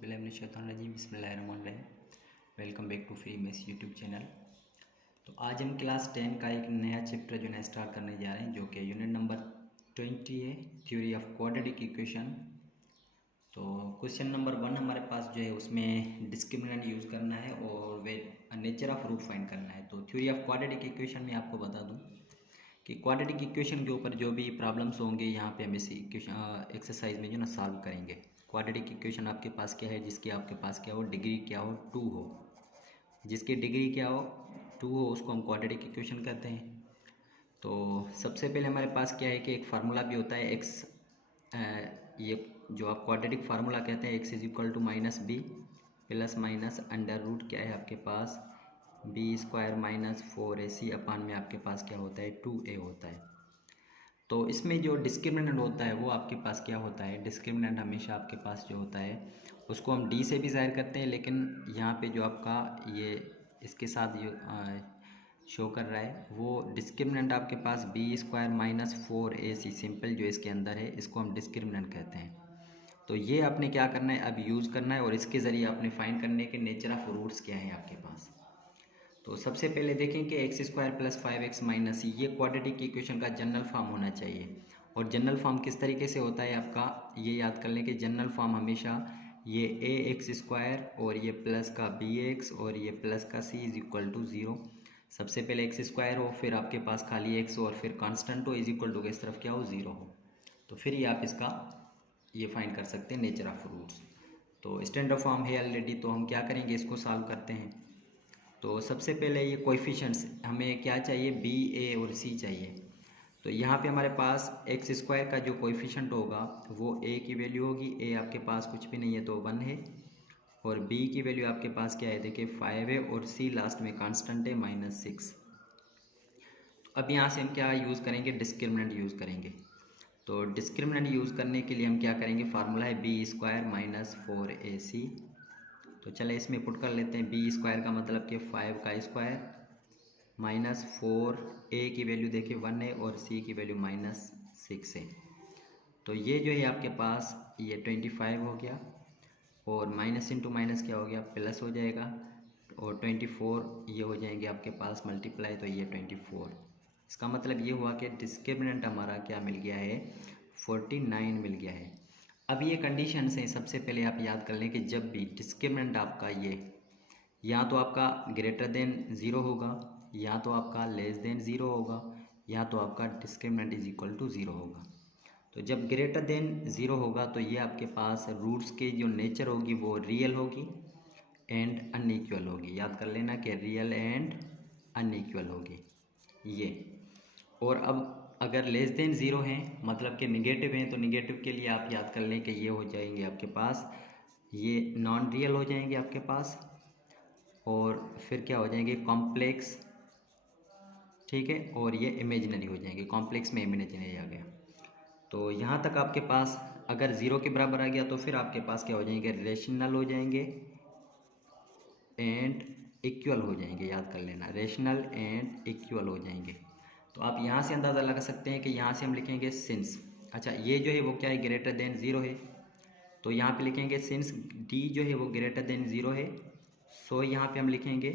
औज़ुबिल्लाहिमिनश्शैतानिर्रजीम बिस्मिल्लाहिर्रहमानिर्रहीम। Welcome back to free maths YouTube channel. तो आज हम क्लास 10 का एक नया चैप्टर जो है स्टार्ट करने जा रहे हैं, जो कि यूनिट नंबर 20 है, थ्योरी ऑफ क्वाड्रेटिक इक्वेशन। तो क्वेश्चन नंबर 1 हमारे पास जो है उसमें डिस्क्रिमिनेंट यूज़ करना है और वे नेचर ऑफ रूट फाइंड करना है। तो थ्योरी ऑफ क्वाड्रेटिक इक्वेशन में आपको बता दूँ कि क्वाड्रेटिक इक्वेशन के ऊपर जो भी प्रॉब्लम्स होंगे यहाँ पे हम इस इक्वेशन एक्सरसाइज में जो ना सॉल्व करेंगे। क्वाड्रेटिक इक्वेशन आपके पास क्या है, जिसकी आपके पास क्या हो, डिग्री क्या हो, 2 हो। जिसकी डिग्री क्या हो, 2 हो, उसको हम क्वाड्रेटिक इक्वेशन कहते हैं। तो सबसे पहले हमारे पास क्या है कि एक फार्मूला भी होता है एक्स, ये जो आप क्वाड्रेटिक फार्मूला कहते हैं, x is equal to minus b plus minus under root क्या है आपके पास, B square minus 4ac upon में आपके पास क्या होता है, 2a होता है। तो इसमें जो डिस्क्रिमिनेंट होता है वो आपके पास क्या होता है, डिस्क्रिमिनेंट हमेशा आपके पास जो होता है उसको हम डी से भी ज़ाहिर करते हैं, लेकिन यहाँ पे जो आपका ये इसके साथ ये शो कर रहा है वो डिस्क्रिमिनेंट आपके पास B square minus 4ac simple जो इसके अंदर है, इसको हम डिस्क्रिमिनेंट कहते हैं। तो ये आपने क्या करना है, अब यूज़ करना है और इसके ज़रिए आपने फाइंड करने के नेचर ऑफ रूट्स क्या है आपके पास। तो सबसे पहले देखें कि x square plus 5x minus ये क्वाड्रेटिक इक्वेशन का जनरल फॉर्म होना चाहिए। और जनरल फॉर्म किस तरीके से होता है आपका, ये याद कर लें कि जनरल फॉर्म हमेशा ये ए एक्स स्क्वायर और ये प्लस का बी एक्स और ये प्लस का सी इज इक्वल टू 0। सबसे पहले एक्स स्क्वायर हो, फिर आपके पास खाली एक्स और फिर कांस्टेंट हो, इज इक्वल टू किस तरफ क्या हो, 0 हो। तो फिर ये आप इसका ये फाइंड कर सकते हैं नेचर ऑफ रूट्स। तो स्टैंडर्ड फॉर्म है ऑलरेडी, तो हम क्या करेंगे, इसको सॉल्व करते हैं। तो सबसे पहले ये कोएफिशिएंट्स हमें क्या चाहिए, बी ए और सी चाहिए। तो यहाँ पे हमारे पास एक्स स्क्वायर का जो कोएफिशिएंट होगा वो ए की वैल्यू होगी, ए आपके पास कुछ भी नहीं है तो 1 है, और बी की वैल्यू आपके पास क्या है, देखिए 5 है, और सी लास्ट में कांस्टेंट है -6। अब यहाँ से हम क्या यूज़ करेंगे, डिस्क्रिमिनेंट यूज़ करेंगे। तो डिस्क्रिमिनेंट यूज़ करने के लिए हम क्या करेंगे, फार्मूला है बी स्क्वायर माइनस 4ac। तो चले इसमें पुट कर लेते हैं, बी स्क्वायर का मतलब कि 5 का स्क्वायर माइनस 4, ए की वैल्यू देखिए 1 है और सी की वैल्यू -6 है। तो ये जो है आपके पास ये 25 हो गया, और माइनस इंटू माइनस क्या हो गया, प्लस हो जाएगा, और 24 ये हो जाएंगे आपके पास मल्टीप्लाई, तो ये 24। इसका मतलब ये हुआ कि डिस्क्रिमिनेंट हमारा क्या मिल गया है, 49 मिल गया है। अब ये कंडीशंस हैं, सबसे पहले आप याद कर लें कि जब भी डिस्क्रिमिनेंट आपका ये या तो आपका ग्रेटर देन 0 होगा, या तो आपका लेस देन 0 होगा, या तो आपका डिस्क्रिमिनेंट इज इक्वल टू 0 होगा। तो जब ग्रेटर देन 0 होगा तो ये आपके पास रूट्स के जो नेचर होगी वो रियल होगी एंड अनइक्वल होगी। याद कर लेना कि रियल एंड अनइक्वल होगी ये। और अब अगर लेस देन 0 हैं मतलब कि निगेटिव हैं, तो निगेटिव के लिए आप याद कर लें कि ये हो जाएंगे आपके पास, ये नॉन रियल हो जाएंगे आपके पास, और फिर क्या हो जाएंगे, कॉम्प्लेक्स, ठीक है, और ये इमेजिनरी हो जाएंगे, कॉम्प्लेक्स में इमेजिनरी आ गया। तो यहाँ तक आपके पास अगर 0 के बराबर आ गया तो फिर आपके पास क्या हो जाएंगे, रेशनल हो जाएंगे एंड इक्वल हो जाएंगे। याद कर लेना, रेशनल एंड इक्वल हो जाएंगे। तो आप यहाँ से अंदाज़ा लगा सकते हैं कि यहाँ से हम लिखेंगे सिंस, अच्छा ये जो है वो क्या है, ग्रेटर देन 0 है, तो यहाँ पे लिखेंगे सिंस डी जो है वो ग्रेटर देन 0 है, सो यहाँ पे हम लिखेंगे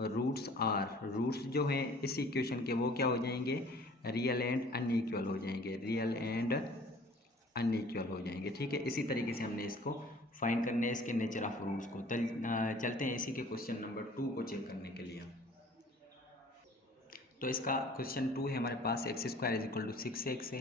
रूट्स आर, रूट्स जो हैं इस इक्वेशन के वो क्या हो जाएंगे, रियल एंड अनइक्वल हो जाएंगे, रियल एंड अनइक्वल हो जाएंगे। ठीक है, इसी तरीके से हमने इसको फाइंड करने है, इसके नेचर ऑफ रूट्स को। चलते हैं इसी के क्वेश्चन नंबर 2 को चेक करने के लिए। तो इसका क्वेश्चन 2 है हमारे पास, X square is equal to 6x है।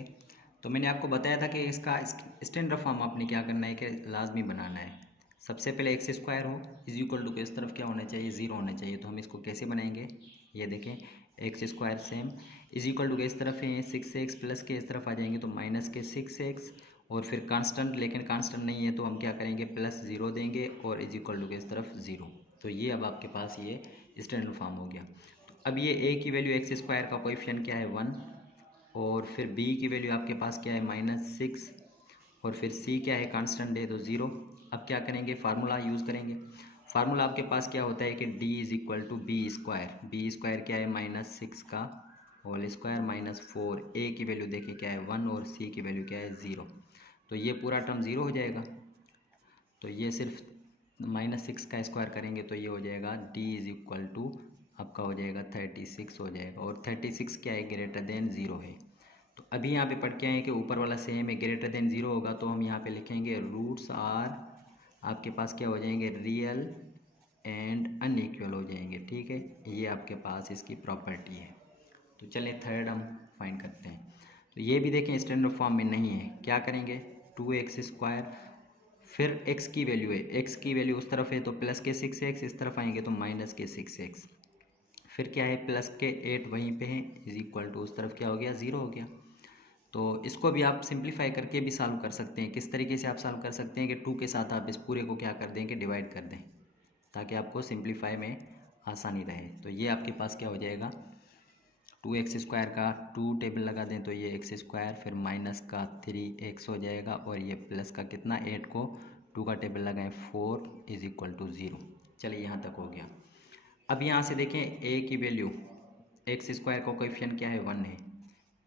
तो मैंने आपको बताया था कि इसका स्टैंडर्ड फॉर्म आपने क्या करना है कि लाजमी बनाना है। सबसे पहले एक्स स्क्वायर हो इज इक्वल टू इस तरफ क्या होना चाहिए, 0 होना चाहिए। तो हम इसको कैसे बनाएंगे, ये देखें, x square same is equal to के इस तरफ है 6x प्लस के इस तरफ आ जाएंगे तो माइनस के 6x, और फिर कांस्टेंट, लेकिन कांस्टेंट नहीं है तो हम क्या करेंगे, +0 देंगे और इज इक्वल टू के इस तरफ 0। तो ये अब आपके पास ये स्टैंडर्ड फॉर्म हो गया। अब ये a की वैल्यू एक्स स्क्वायर का कोएफिशिएंट क्या है 1, और फिर b की वैल्यू आपके पास क्या है -6, और फिर c क्या है, कांस्टेंट है तो 0। अब क्या करेंगे, फार्मूला यूज़ करेंगे। फार्मूला आपके पास क्या होता है कि d is equal to b square, b square क्या है -6 का होल स्क्वायर -4, a की वैल्यू देखिए क्या है 1 और c की वैल्यू क्या है 0। तो ये पूरा टर्म 0 हो जाएगा। तो ये सिर्फ -6 का स्क्वायर करेंगे तो ये हो जाएगा d इज इक्वल टू आपका हो जाएगा 36 हो जाएगा, और 36 क्या है, ग्रेटर देन 0 है। तो अभी यहाँ पे पढ़ के आए हैं कि ऊपर वाला सेम है, ग्रेटर देन 0 होगा, तो हम यहाँ पे लिखेंगे रूट्स आर आपके पास क्या हो जाएंगे, रियल एंड अनइक्वल हो जाएंगे। ठीक है, ये आपके पास इसकी प्रॉपर्टी है। तो चलिए थर्ड हम फाइंड करते हैं। तो ये भी देखें स्टैंडर्ड फॉर्म में नहीं है, क्या करेंगे, 2x², फिर x की वैल्यू है, x की वैल्यू उस तरफ है तो प्लस के 6x, इस तरफ आएंगे तो माइनस के 6x, फिर क्या है प्लस के 8 वहीं पे है, इज इक्वल टू उस तरफ क्या हो गया, 0 हो गया। तो इसको भी आप सिंप्लीफाई करके भी सॉल्व कर सकते हैं। किस तरीके से आप सॉल्व कर सकते हैं कि 2 के साथ आप इस पूरे को क्या कर दें कि डिवाइड कर दें, ताकि आपको सिंप्लीफाई में आसानी रहे। तो ये आपके पास क्या हो जाएगा, 2x² का 2 टेबल लगा दें तो ये x², फिर माइनस का 3x हो जाएगा, और ये प्लस का कितना 8 को 2 का टेबल लगाएं 4 इज इक्वल टू 0। चलिए यहाँ तक हो गया। अब यहाँ से देखें a की वैल्यू, x² का कोएफिशिएंट क्या है, 1 है,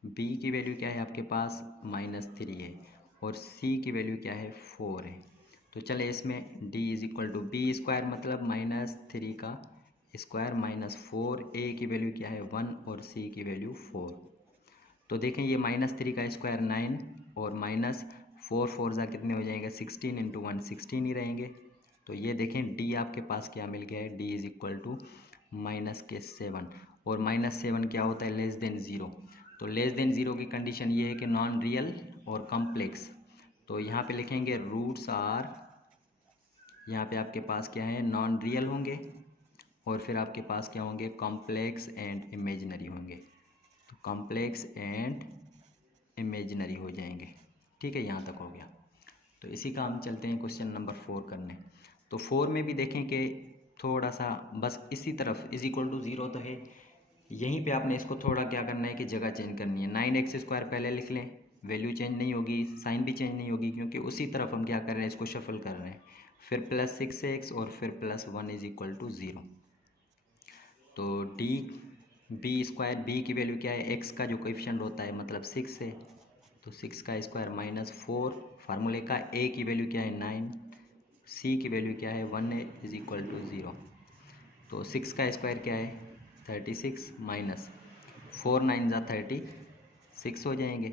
b की वैल्यू क्या है आपके पास -3 है, और c की वैल्यू क्या है 4 है। तो चले इसमें d is equal to b² मतलब -3 का स्क्वायर -4, a की वैल्यू क्या है 1 और c की वैल्यू 4। तो देखें ये -3 का स्क्वायर 9 और -4 4 जा कितने हो जाएंगे, 16 इंटू 1 16 ही रहेंगे। तो ये देखें d आपके पास क्या मिल गया है, d इज इक्वल टू -7, और -7 क्या होता है, लेस देन 0। तो लेस देन 0 की कंडीशन ये है कि नॉन रियल और कॉम्प्लेक्स। तो यहाँ पे लिखेंगे रूट्स आर, यहाँ पे आपके पास क्या है, नॉन रियल होंगे, और फिर आपके पास क्या होंगे, कॉम्प्लेक्स एंड इमेजिनरी होंगे। तो कॉम्प्लेक्स एंड इमेजिनरी हो जाएंगे। ठीक है, यहाँ तक हो गया। तो इसी का हम चलते हैं क्वेश्चन नंबर 4 करने। तो 4 में भी देखें कि थोड़ा सा बस इसी तरफ इज इक्वल टू 0 तो है, यहीं पे आपने इसको थोड़ा क्या करना है कि जगह चेंज करनी है। 9x² पहले लिख लें, वैल्यू चेंज नहीं होगी, साइन भी चेंज नहीं होगी, क्योंकि उसी तरफ हम क्या कर रहे हैं, इसको शफल कर रहे हैं। फिर +6x और फिर +1 इज इक्वल टू 0। तो b² b की वैल्यू क्या है, x का जो कोएफिशिएंट होता है मतलब 6 है, तो 6 का स्क्वायर -4, फार्मूले का a की वैल्यू क्या है 9, c की वैल्यू क्या है 1 है, इज इक्वल टू 0। तो 6 का स्क्वायर क्या है 36 माइनस 4 9 जा 36 हो जाएंगे।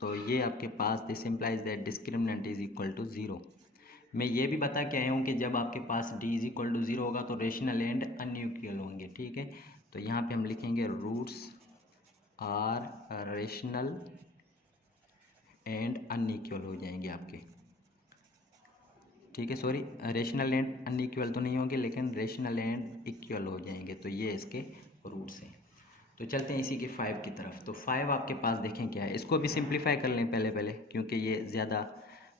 तो ये आपके पास this implies that discriminant is equal to 0। मैं ये भी बता के आया हूँ कि जब आपके पास d इज इक्वल टू 0 होगा तो रेशनल एंड अनइक्वल होंगे। ठीक है, तो यहाँ पे हम लिखेंगे roots are rational and unequal हो जाएंगे आपके। ठीक है, सॉरी, रेशनल एंड अनइक्वल तो नहीं होंगे, लेकिन रेशनल एंड इक्वल हो जाएंगे। तो ये इसके रूट्स हैं। तो चलते हैं इसी के 5 की तरफ। तो 5 आपके पास देखें क्या है, इसको भी सिंप्लीफाई कर लें पहले क्योंकि ये ज़्यादा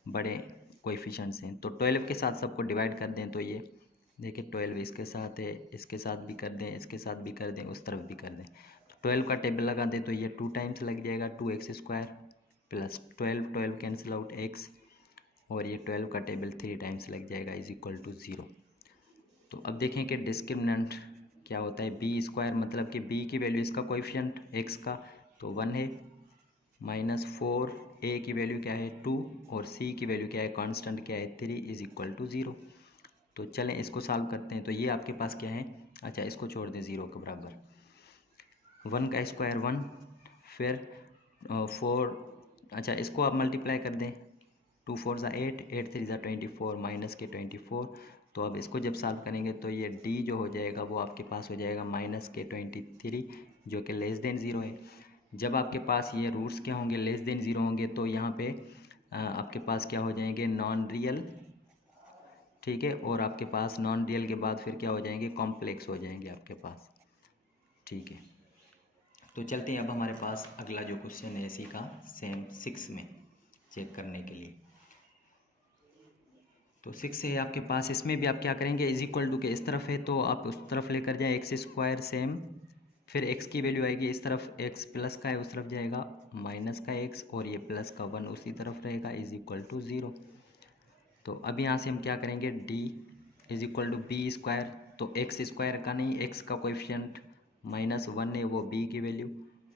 बड़े कोएफिशिएंट्स हैं। तो 12 के साथ सबको डिवाइड कर दें, तो ये देखिए 12 इसके साथ है, इसके साथ भी कर दें, इसके साथ भी कर दें, उस तरफ भी कर दें। तो 12 का टेबल लगा दें तो ये 2 टाइम्स लग जाएगा, 2x² plus 12 cancel out x, और ये 12 का टेबल 3 टाइम्स लग जाएगा, इज इक्वल टू 0। तो अब देखें कि डिस्क्रिमिनेंट क्या होता है, b² मतलब कि b की वैल्यू इसका कोएफिशिएंट x का तो 1 है, -4, a की वैल्यू क्या है 2, और c की वैल्यू क्या है कांस्टेंट क्या है 3, इज इक्वल टू 0। तो चलें इसको सॉल्व करते हैं। तो ये आपके पास क्या है, अच्छा इसको छोड़ दें 0 के बराबर, 1 का स्क्वायर 1, फिर 4, अच्छा इसको आप मल्टीप्लाई कर दें, 2 4 ज़ा 8, 8 3 ज़ा 24, माइनस के 24। तो अब इसको जब सॉल्व करेंगे तो ये d जो हो जाएगा वो आपके पास हो जाएगा माइनस के 23, जो कि लेस देन 0 है। जब आपके पास ये रूट्स क्या होंगे, लेस देन 0 होंगे, तो यहाँ पे आपके पास क्या हो जाएंगे, नॉन रियल। ठीक है, और आपके पास नॉन रियल के बाद फिर क्या हो जाएंगे, कॉम्प्लेक्स हो जाएंगे आपके पास। ठीक है, तो चलते हैं अब हमारे पास अगला जो क्वेश्चन है इसी का सेम 6 में चेक करने के लिए। तो 6 है आपके पास, इसमें भी आप क्या करेंगे, इज इक्वल टू के इस तरफ है तो आप उस तरफ लेकर जाएं x² सेम, फिर x की वैल्यू आएगी इस तरफ, x प्लस का है उस तरफ जाएगा माइनस का x, और ये प्लस का 1 उसी तरफ रहेगा, इज इक्वल टू 0। तो अब यहाँ से हम क्या करेंगे, d is equal to b², तो x² का नहीं, x का कोएफिशिएंट -1 है वो b की वैल्यू,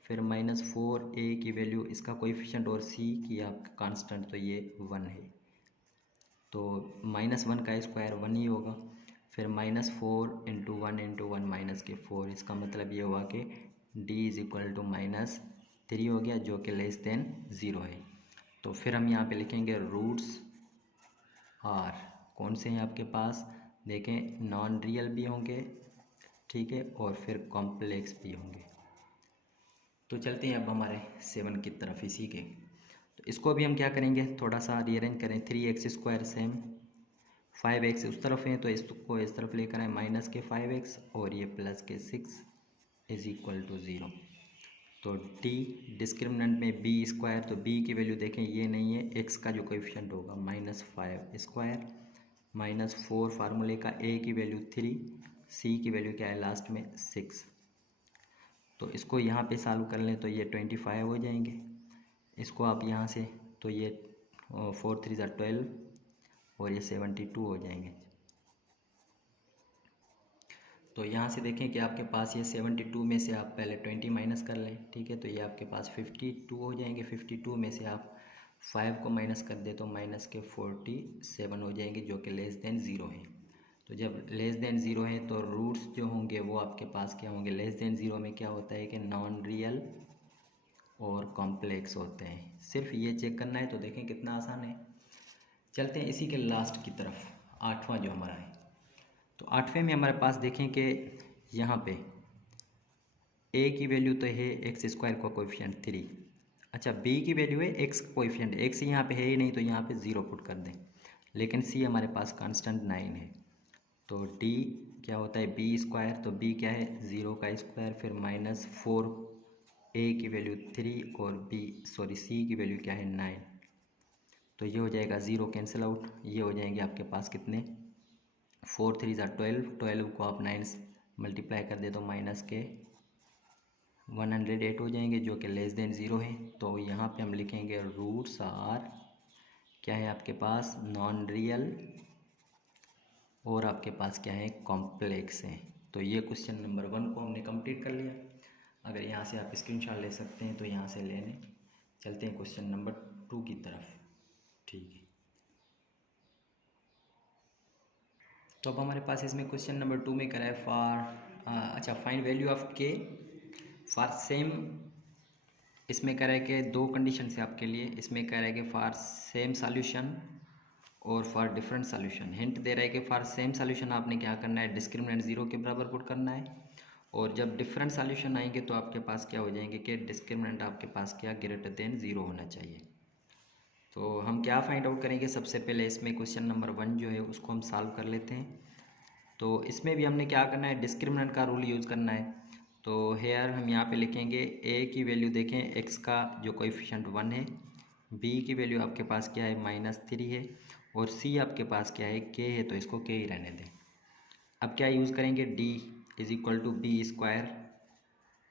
फिर -4 a की वैल्यू इसका कोएफिशिएंट, और c की आपका कांस्टेंट तो ये 1 है। तो -1 का स्क्वायर 1 ही होगा, फिर -4 × 1 × 1 -4, इसका मतलब ये हुआ कि d = -3 हो गया, जो कि <0 है। तो फिर हम यहाँ पे लिखेंगे रूट्स आर कौन से हैं आपके पास, देखें नॉन रियल भी होंगे, ठीक है, और फिर कॉम्प्लेक्स भी होंगे। तो चलते हैं अब हमारे 7 की तरफ इसी के। तो इसको भी हम क्या करेंगे, थोड़ा सा रीअरेंज करें। 3x² सेम 5x उस तरफ है, तो इसको इस तरफ लेकर आए -5x और ये +6 = 0। तो d डिस्क्रिमिनेंट में b², तो b की वैल्यू देखें ये नहीं है, x का जो कोएफिशिएंट होगा -5² -4 फार्मूले का, a की वैल्यू 3, c की वैल्यू क्या है लास्ट में 6। तो इसको यहाँ पे सॉल्व कर लें तो ये 25 हो जाएंगे। इसको आप यहाँ से तो ये 4 3 = 12 और ये 72 हो जाएंगे। तो यहाँ से देखें कि आपके पास ये 72 में से आप पहले 20 माइनस कर लें, ठीक है, तो ये आपके पास 52 हो जाएंगे। 52 में से आप 5 को माइनस कर दे तो -47 हो जाएंगे, जो कि <0 है। तो जब <0 है तो रूट्स जो होंगे वो आपके पास क्या होंगे, <0 में क्या होता है कि नॉन रियल और कॉम्प्लेक्स होते हैं। सिर्फ ये चेक करना है, तो देखें कितना आसान है। चलते हैं इसी के लास्ट की तरफ, 8वां जो हमारा है। तो 8वें में हमारे पास देखें कि यहाँ पे a की वैल्यू तो है x² का कोएफिशिएंट 3। अच्छा, b की वैल्यू है x कोएफिशिएंट, x यहाँ पे है ही नहीं, तो यहाँ पे 0 पुट कर दें। लेकिन c हमारे पास कांस्टेंट 9 है, तो d क्या होता है b², तो b क्या है 0 का स्क्वायर, फिर -4 a की वैल्यू 3 और c की वैल्यू क्या है 9। तो ये हो जाएगा 0 कैंसिल आउट, ये हो जाएंगे आपके पास कितने 4 3 = 12, 12 को आप 9 मल्टीप्लाई कर दे तो -108 हो जाएंगे, जो कि <0 है। तो यहाँ पे हम लिखेंगे रूट्स आर क्या है आपके पास नॉन रियल और आपके पास क्या है कॉम्प्लेक्स है। तो ये क्वेश्चन नंबर 1 को हमने कंप्लीट कर लिया। अगर यहाँ से आप स्क्रीनशॉट ले सकते हैं तो यहाँ से लेने। चलते हैं क्वेश्चन नंबर 2 की तरफ, ठीक है। तो अब हमारे पास इसमें क्वेश्चन नंबर 2 में करा है find value of k for same. इसमें कह रहा है कि 2 कंडीशन है आपके लिए। इसमें कह रहा है कि फॉर सेम सॉल्यूशन और फॉर डिफरेंट सॉल्यूशन। हिंट दे रहा है कि फॉर सेम सॉल्यूशन आपने क्या करना है, डिस्क्रिमिनेंट 0 के बराबर पुट करना है, और जब डिफरेंट सॉल्यूशन आएंगे तो आपके पास क्या हो जाएंगे कि डिस्क्रिमिनेंट आपके पास क्या >0 होना चाहिए। तो हम क्या फाइंड आउट करेंगे, सबसे पहले इसमें क्वेश्चन नंबर 1 जो है उसको हम सॉल्व कर लेते हैं। तो इसमें भी हमने क्या करना है, डिस्क्रिमिनेंट का रूल यूज़ करना है। तो हेयर हम यहाँ पे लिखेंगे a की वैल्यू देखें x का जो कोएफिशिएंट 1 है, b की वैल्यू आपके पास क्या है -3 है, और c आपके पास क्या है k है, तो इसको k ही रहने दें। अब क्या यूज़ करेंगे, d = b²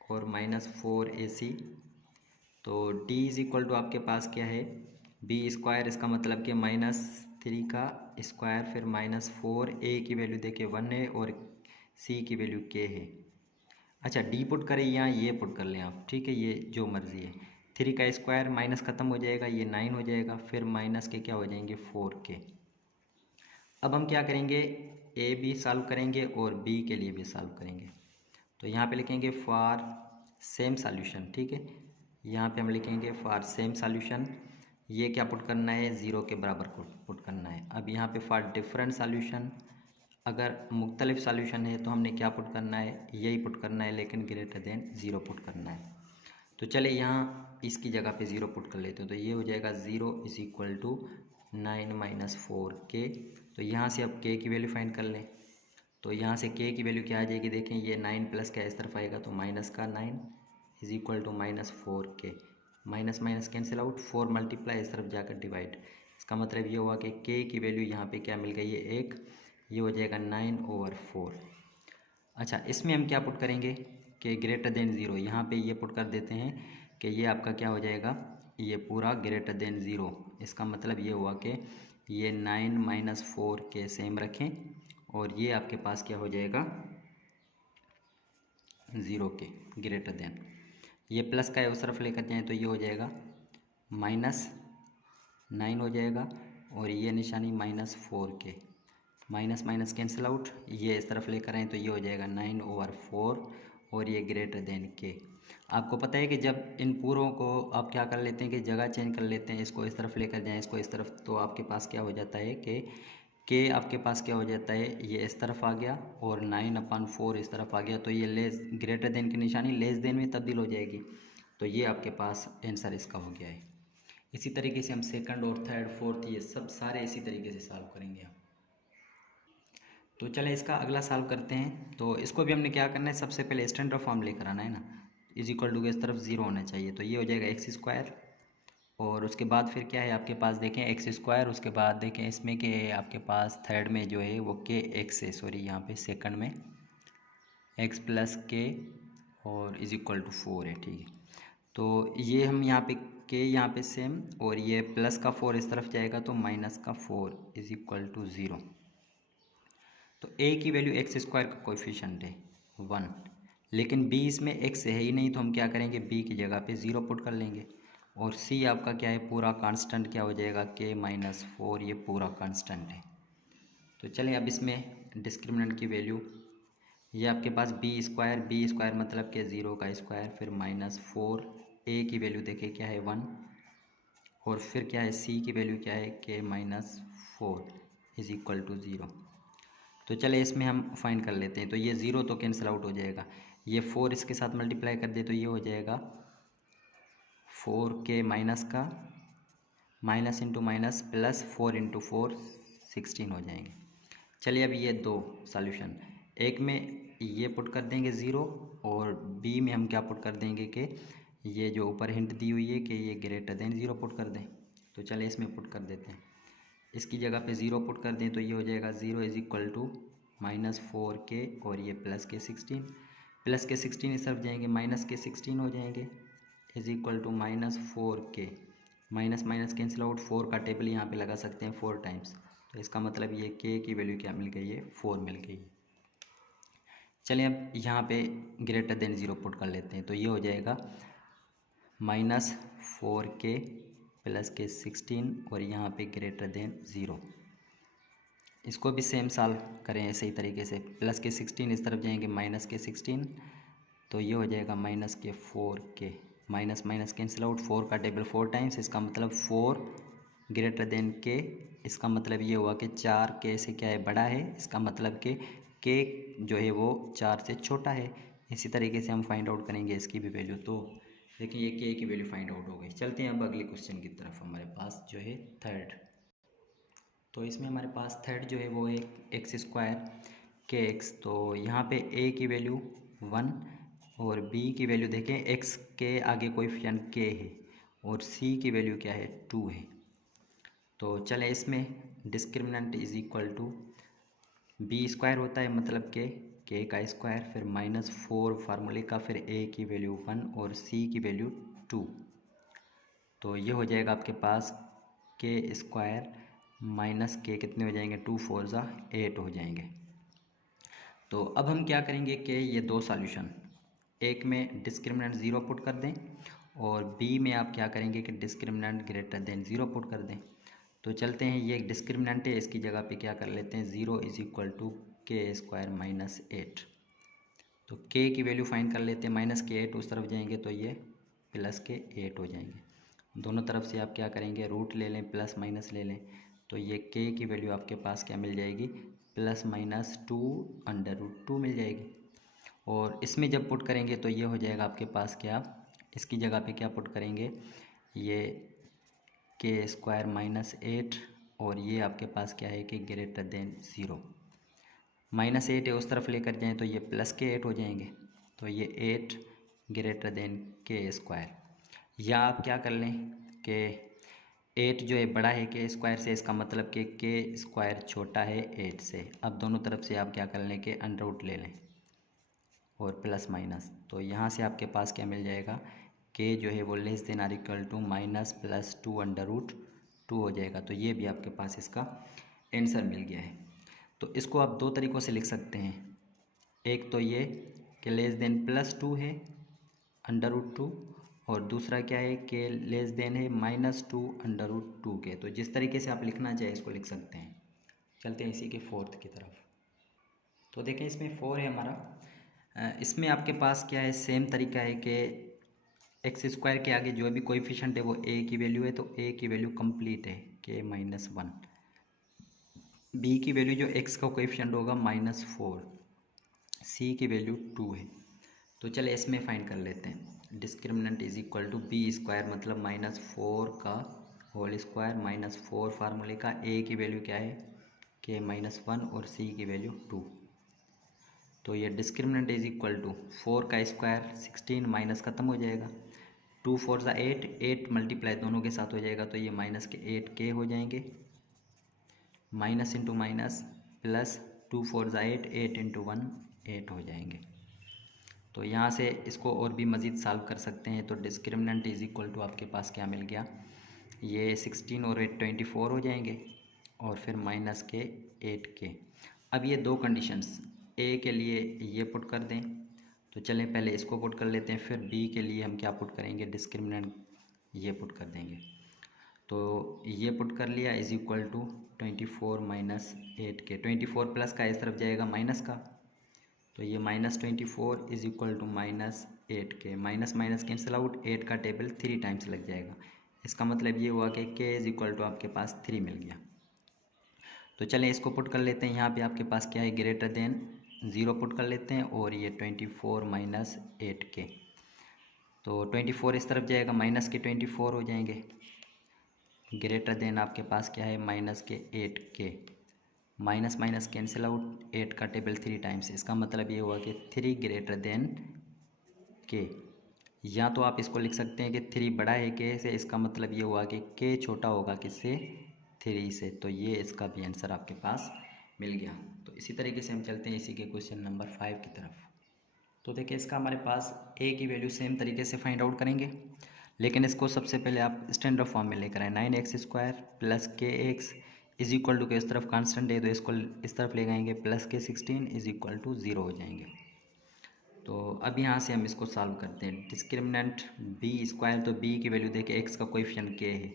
और -4ac। तो d = आपके पास क्या है b², इसका मतलब कि -3 का स्क्वायर, फिर -4 a की वैल्यू देखे 1 है और c की वैल्यू k है। अच्छा, d पुट करें या ये पुट कर लें आप, ठीक है, ये जो मर्ज़ी है। 3 का स्क्वायर माइनस ख़त्म हो जाएगा, ये 9 हो जाएगा, फिर माइनस के क्या हो जाएंगे 4k। अब हम क्या करेंगे, a भी सॉल्व करेंगे और b के लिए भी सॉल्व करेंगे। तो यहाँ पे लिखेंगे फॉर सेम सॉल्यूशन, ठीक है, यहाँ पे हम लिखेंगे फॉर सेम सॉल्यूशन। ये क्या पुट करना है, 0 के बराबर पुट करना है। अब यहाँ पे फॉर डिफरेंट सॉल्यूशन, अगर मुख्तलिफ सॉल्यूशन है तो हमने क्या पुट करना है, यही पुट करना है, लेकिन >0 पुट करना है। तो चले यहाँ इसकी जगह पे 0 पुट कर लेते हैं। तो ये हो जाएगा 0 = 9 - 4k। तो यहाँ से अब k की वैल्यू फाइंड कर लें। तो यहाँ से k की वैल्यू क्या आ जाएगी, देखें ये 9 प्लस का इस तरफ आएगा, तो -9 = -4k। Minus minus cancel out, 4 multiply इस तरफ जाकर डिवाइड। इसका मतलब ये हुआ कि k की वैल्यू यहाँ पे क्या मिल गई है 1, ये हो जाएगा 9/4। अच्छा, इसमें हम क्या पुट करेंगे कि >0, यहाँ पे ये पुट कर देते हैं कि ये आपका क्या हो जाएगा, ये पूरा >0। इसका मतलब ये हुआ कि ये 9 - 4k सेम रखें, और ये आपके पास क्या हो जाएगा 0k >। ये प्लस का है उस तरफ लेकर जाएँ तो ये हो जाएगा -9 हो जाएगा, और ये निशानी -4k, minus minus cancel out, ये इस तरफ लेकर आए तो ये हो जाएगा 9/4 और ये ग्रेटर देन के। आपको पता है कि जब इन पूरों को आप क्या कर लेते हैं कि जगह चेंज कर लेते हैं, इसको इस तरफ लेकर जाएं, इसको इस तरफ, तो आपके पास क्या हो जाता है कि आपके पास क्या हो जाता है, ये इस तरफ आ गया और 9/4 इस तरफ आ गया, तो ये लेस ग्रेटर देन की निशानी लेस देन में तब्दील हो जाएगी। तो ये आपके पास आंसर इसका हो गया है। इसी तरीके से हम सेकंड और थर्ड फोर्थ ये सब सारे इसी तरीके से सॉल्व करेंगे हम। तो चलें इसका अगला सॉल्व करते हैं। तो इसको भी हमने क्या करना है, सबसे पहले स्टैंडर्ड फॉर्म लेकर आना है ना, = के इस तरफ 0 होना चाहिए, तो ये हो जाएगा x²। और उसके बाद फिर क्या है आपके पास, देखें x², उसके बाद देखें इसमें कि आपके पास थर्ड में जो है वो kx है, सॉरी यहाँ पे सेकंड में x + k और =4 है, ठीक है। तो ये हम यहाँ पे k यहाँ पे सेम, और ये +4 इस तरफ जाएगा तो -4 = 0। तो a की वैल्यू x² का कोएफिशिएंट है 1, लेकिन b इसमें x है ही नहीं, तो हम क्या करेंगे, b की जगह पे 0 पुट कर लेंगे। और c आपका क्या है, पूरा कांस्टेंट क्या हो जाएगा, k - 4, ये पूरा कांस्टेंट है। तो चलें अब इसमें डिस्क्रिमिनेंट की वैल्यू, ये आपके पास b² मतलब कि 0 का स्क्वायर, फिर -4, a की वैल्यू देखिए क्या है 1, और फिर क्या है c की वैल्यू क्या है, k - 4 = 0। तो चले इसमें हम फाइंड कर लेते हैं। तो ये 0 तो कैंसिल आउट हो जाएगा, ये 4 इसके साथ मल्टीप्लाई कर दे तो ये हो जाएगा 4k माइनस का माइनस इंटू माइनस प्लस 4 × 4 16 हो जाएंगे। चलिए अब ये दो सॉल्यूशन, एक में ये पुट कर देंगे 0 और बी में हम क्या पुट कर देंगे कि ये जो ऊपर हिंट दी हुई है कि ये ग्रेटर देन 0 पुट कर दें। तो चलिए इसमें पुट कर देते हैं, इसकी जगह पे 0 पुट कर दें तो ये हो जाएगा 0 = -4k और ये +k16, +k16 इस तरफ जाएंगे -k16 हो जाएंगे -4k, minus minus cancel out, 4 का टेबल यहाँ पे लगा सकते हैं 4 टाइम्स, तो इसका मतलब ये k की वैल्यू क्या मिल गई है, 4 मिल गई। चलिए अब यहाँ पे ग्रेटर देन 0 पुट कर लेते हैं, तो ये हो जाएगा -4k +k16 और यहाँ पे ग्रेटर देन 0। इसको भी सेम सॉल्व करें ऐसे ही तरीके से, +k16 इस तरफ जाएंगे -k16, तो ये हो जाएगा -4k, minus minus cancel out, 4 का टेबल 4 टाइम्स, इसका मतलब 4 ग्रेटर देन k, इसका मतलब ये हुआ कि 4k से क्या है, बड़ा है, इसका मतलब कि k जो है वो 4 से छोटा है। इसी तरीके से हम फाइंड आउट करेंगे इसकी भी वैल्यू। तो देखिए ये k की वैल्यू फाइंड आउट हो गई। चलते हैं अब अगले क्वेश्चन की तरफ, हमारे पास जो है थर्ड। तो इसमें हमारे पास थर्ड जो है वो है x² kx। तो यहाँ पे a की वैल्यू 1 और b की वैल्यू देखें, x के आगे कोएफिशिएंट k है और c की वैल्यू क्या है, 2 है। तो चलें इसमें डिस्क्रिमिनेंट = b² होता है, मतलब कि k का स्क्वायर, फिर -4 फार्मूले का, फिर a की वैल्यू 1 और c की वैल्यू 2। तो ये हो जाएगा आपके पास k² -k कितने हो जाएंगे, 2 4 ज़ा 8 हो जाएंगे। तो अब हम क्या करेंगे कि ये दो सॉल्यूशन, एक में डिस्क्रिमिनेंट 0 पुट कर दें और बी में आप क्या करेंगे कि डिस्क्रिमिनेंट ग्रेटर देन 0 पुट कर दें। तो चलते हैं, ये डिस्क्रिमिनेंट है, इसकी जगह पे क्या कर लेते हैं, 0 = k² - 8। तो k की वैल्यू फाइंड कर लेते हैं, -k8 उस तरफ जाएंगे तो ये +k8 हो जाएंगे। दोनों तरफ से आप क्या करेंगे, रूट ले लें, प्लस माइनस ले लें, तो ये k की वैल्यू आपके पास क्या मिल जाएगी, +-2 मिल जाएगी। और इसमें जब पुट करेंगे तो ये हो जाएगा आपके पास क्या, इसकी जगह पे क्या पुट करेंगे, ये k² - 8 और ये आपके पास क्या है कि ग्रेटर देन 0। -8 है, उस तरफ लेकर जाएं तो ये +k8 हो जाएंगे, तो ये 8 ग्रेटर देन k²। या आप क्या कर लें कि 8 जो है बड़ा है k² से, इसका मतलब कि k² छोटा है 8 से। अब दोनों तरफ से आप क्या कर लें कि √ ले लें और प्लस माइनस, तो यहाँ से आपके पास क्या मिल जाएगा, k जो है वो less than or equal to -+2 हो जाएगा। तो ये भी आपके पास इसका आंसर मिल गया है। तो इसको आप दो तरीक़ों से लिख सकते हैं, एक तो ये कि लेस देन +2 है √2, और दूसरा क्या है के लेस देन है -2 के। तो जिस तरीके से आप लिखना चाहें इसको लिख सकते हैं। चलते हैं इसी के फोर्थ की तरफ। तो देखें इसमें 4 है हमारा। इसमें आपके पास क्या है, सेम तरीका है कि एक्स स्क्वायर के आगे जो भी कोएफिशिएंट है वो ए की वैल्यू है, तो ए की वैल्यू कंप्लीट है k-1। बी की वैल्यू जो एक्स का कोएफिशिएंट होगा -4, सी की वैल्यू 2 है। तो चले इसमें फाइंड कर लेते हैं। Discriminant is equal to b square मतलब -4 का होल स्क्वायर -4 फार्मूले का। ए की वैल्यू क्या है k-1 और सी की वैल्यू 2। तो ये डिस्क्रिमिनेंट इज इक्वल टू 4 का स्क्वायर 16 माइनस खत्म हो जाएगा, 2 4 ज़ा 8, 8 मल्टीप्लाई दोनों के साथ हो जाएगा तो ये माइनस के 8k हो जाएंगे, माइनस इंटू माइनस प्लस 2 4 ज़ा 8, 8 इंटू 1 8 हो जाएंगे। तो यहाँ से इसको और भी मज़ीद सॉल्व कर सकते हैं। तो डिस्क्रिमिनेंट इज इक्वल टू आपके पास क्या मिल गया, ये 16 और 8 24 हो जाएंगे और फिर माइनस के 8k। अब ये दो कंडीशंस ए के लिए ये पुट कर दें, तो चलें पहले इसको पुट कर लेते हैं, फिर बी के लिए हम क्या पुट करेंगे, डिस्क्रिमिनेंट ये पुट कर देंगे। तो ये पुट कर लिया is equal to 24 minus 8k, 24 plus का इस तरफ जाएगा माइनस का, तो ये -24 is equal to -8k, minus minus cancel out, 8 का टेबल 3 टाइम्स लग जाएगा। इसका मतलब ये हुआ कि k इज इक्वल टू आपके पास 3 मिल गया। तो चलें इसको पुट कर लेते हैं। यहाँ पे आपके पास क्या है, ग्रेटर देन 0 पुट कर लेते हैं और ये 24 माइनस 8k, तो 24 इस तरफ जाएगा माइनस के 24 हो जाएंगे, ग्रेटर देन आपके पास क्या है माइनस के 8k, minus minus cancel out, 8 का टेबल 3 टाइम्स। इसका मतलब ये हुआ कि 3 ग्रेटर देन k। या तो आप इसको लिख सकते हैं कि 3 बड़ा है k से, इसका मतलब ये हुआ कि k छोटा होगा किससे, 3 से। तो ये इसका भी आंसर आपके पास मिल गया। तो इसी तरीके से हम चलते हैं इसी के क्वेश्चन नंबर 5 की तरफ। तो देखिए इसका हमारे पास a की वैल्यू सेम तरीके से फाइंड आउट करेंगे, लेकिन इसको सबसे पहले आप स्टैंडर्ड फॉर्म में लेकर आए। 9x² plus kx is equal to के इस तरफ कांस्टेंट है तो इसको इस तरफ ले जाएंगे, प्लस के 16 इज इक्वल टू 0 हो जाएंगे। तो अब यहाँ से हम इसको सॉल्व करते हैं। डिस्क्रिमिनेंट बी स्क्वायर, तो b की वैल्यू देखिए x का कोएफिशिएंट k है,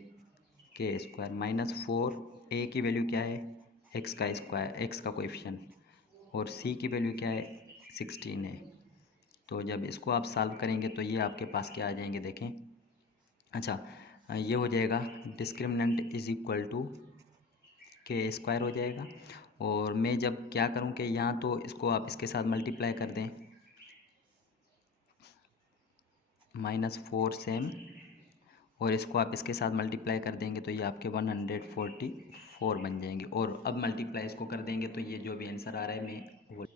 k² -4, a की वैल्यू क्या है x का स्क्वायर, x का कोएफिशिएंट, और c की वैल्यू क्या है 16 है। तो जब इसको आप सॉल्व करेंगे तो ये आपके पास क्या आ जाएंगे देखें, अच्छा ये हो जाएगा discriminant is equal to k² हो जाएगा। और मैं जब क्या करूं कि यहाँ तो इसको आप इसके साथ मल्टीप्लाई कर दें, -4 सेम, और इसको आप इसके साथ मल्टीप्लाई कर देंगे तो ये आपके 144 बन जाएंगे। और अब मल्टीप्लाई इसको कर देंगे तो ये जो भी आंसर आ रहा है मैं वो,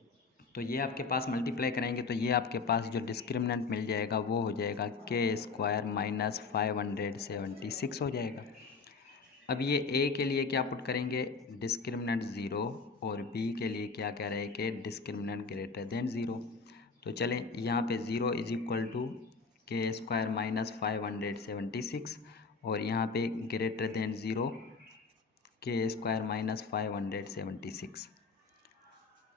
तो ये आपके पास मल्टीप्लाई कराएंगे तो ये आपके पास जो डिस्क्रिमिनेंट मिल जाएगा वो हो जाएगा k² -576 हो जाएगा। अब ये a के लिए क्या पुट करेंगे, डिस्क्रिमिनेंट 0, और b के लिए क्या कह रहे हैं कि डिस्क्रिमिनेंट ग्रेटर देन 0। तो चलें यहाँ पे 0 इज इक्वल टू k² -576 और यहाँ पे ग्रेटर देन 0 k² -576।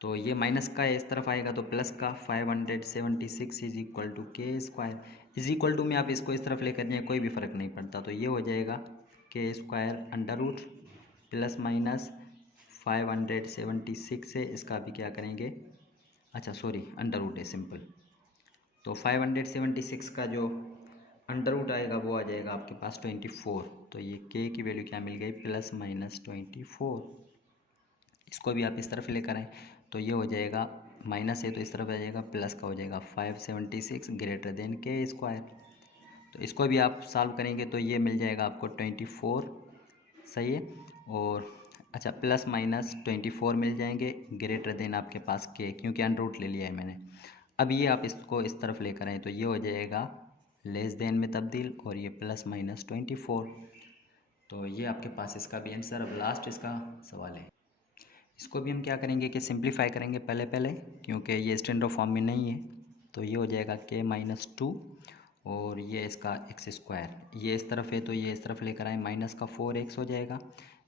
तो ये माइनस का इस तरफ आएगा तो प्लस का 576 is equal to k², is equal to में आप इसको इस तरफ लेकर जाएँ कोई भी फ़र्क नहीं पड़ता। तो ये हो जाएगा k² under root plus minus 576 से इसका भी क्या करेंगे, अच्छा सॉरी अंडर रूट है सिंपल, तो 576 का जो अंडर रूट आएगा वो आ जाएगा आपके पास 24। तो ये k की वैल्यू क्या मिल गई, प्लस माइनस 24। इसको भी आप इस तरफ लेकर आएँ तो ये हो जाएगा, माइनस है तो इस तरफ आ जाएगा, प्लस का हो जाएगा 576 ग्रेटर देन k²। तो इसको भी आप सॉल्व करेंगे तो ये मिल जाएगा आपको 24, सही है। और अच्छा प्लस माइनस 24 मिल जाएंगे, ग्रेटर देन आपके पास k, क्योंकि अंडर रूट ले लिया है मैंने। अब ये आप इसको इस तरफ लेकर आएँ तो ये हो जाएगा लेस देन में तब्दील और ये प्लस माइनस 24। तो ये आपके पास इसका भी आंसर। अब लास्ट इसका सवाल है, इसको भी हम क्या करेंगे कि सिंप्लीफाई करेंगे पहले क्योंकि ये स्टैंडर्ड फॉर्म में नहीं है। तो ये हो जाएगा k-2 और ये इसका x², ये इस तरफ है तो ये इस तरफ लेकर आए, माइनस का 4x हो जाएगा,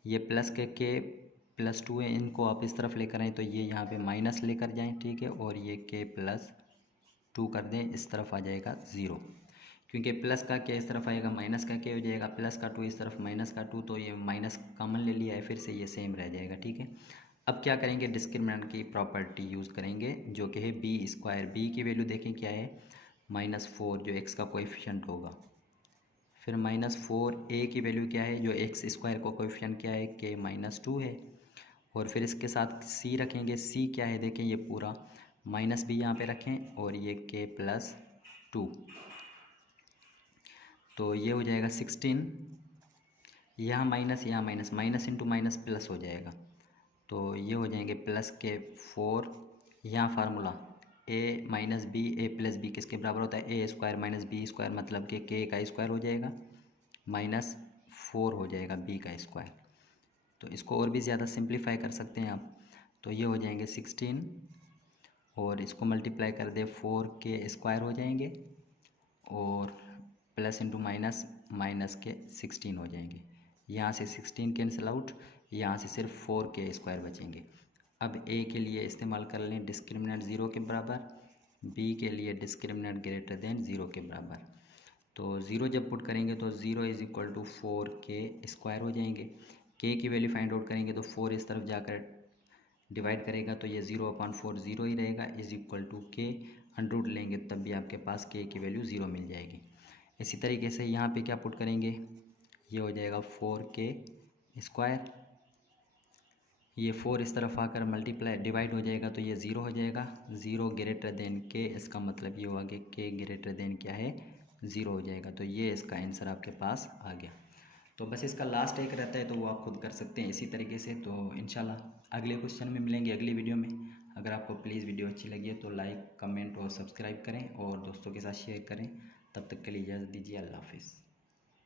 ये प्लस के k+2 है, इनको आप इस तरफ लेकर आए तो ये यहाँ पे माइनस लेकर जाएं, ठीक है, और ये k+2 कर दें, इस तरफ आ जाएगा 0। क्योंकि प्लस का के इस तरफ आएगा माइनस का के हो जाएगा, प्लस का 2 इस तरफ माइनस का 2, तो ये माइनस कॉमन ले लिया है, फिर से ये सेम रह जाएगा। ठीक है, अब क्या करेंगे, डिस्क्रिमिनेंट की प्रॉपर्टी यूज़ करेंगे जो कि है बी स्क्वायर। बी की वैल्यू देखें क्या है, -4 जो एक्स का कोएफिशिएंट होगा, फिर -4 ए की वैल्यू क्या है, जो एक्स स्क्वायर का कोएफिशिएंट क्या है, के -2 है, और फिर इसके साथ सी रखेंगे। सी क्या है देखें, ये पूरा माइनस भी यहाँ पे रखें और ये k+2, तो ये हो जाएगा 16, यहाँ माइनस यहाँ minus, minus into minus plus हो जाएगा, तो ये हो जाएंगे +k4। यहाँ formula a - b a + b किसके बराबर होता है, a² - b स्क्वायर, मतलब कि k का स्क्वायर हो जाएगा -4 हो जाएगा b का स्क्वायर। तो इसको और भी ज़्यादा सिंप्लीफाई कर सकते हैं आप, तो ये हो जाएंगे 16 और इसको मल्टीप्लाई कर दे 4k² हो जाएंगे, और प्लस इंटू माइनस माइनस के 16 हो जाएंगे। यहाँ से 16 कैंसिल आउट, यहाँ से सिर्फ 4k² बचेंगे। अब a के लिए इस्तेमाल कर लें डिस्क्रिमिनेंट 0 के बराबर, b के लिए डिस्क्रिमिनेंट >0 के बराबर। तो 0 जब पुट करेंगे तो 0 = 4k² हो जाएंगे। k की वैल्यू फाइंड आउट करेंगे तो 4 इस तरफ जाकर डिवाइड करेगा तो ये 0/4 0 ही रहेगा, =k। अंडरूट लेंगे तब भी आपके पास k की वैल्यू 0 मिल जाएगी। इसी तरीके से यहाँ पे क्या पुट करेंगे, ये हो जाएगा 4k², ये 4 इस तरफ आकर मल्टीप्लाई डिवाइड हो जाएगा तो ये 0 हो जाएगा, 0 > k, इसका मतलब ये हुआ कि k क्या है, 0 हो जाएगा। तो ये इसका आंसर आपके पास आ गया। तो बस इसका लास्ट एक रहता है तो वो आप खुद कर सकते हैं इसी तरीके से। तो इंशाल्लाह अगले क्वेश्चन में मिलेंगे अगली वीडियो में। अगर आपको प्लीज़ वीडियो अच्छी लगी है तो लाइक, कमेंट और सब्सक्राइब करें और दोस्तों के साथ शेयर करें। तब तक के लिए इजाज़त दीजिए, अल्लाह हाफिज़।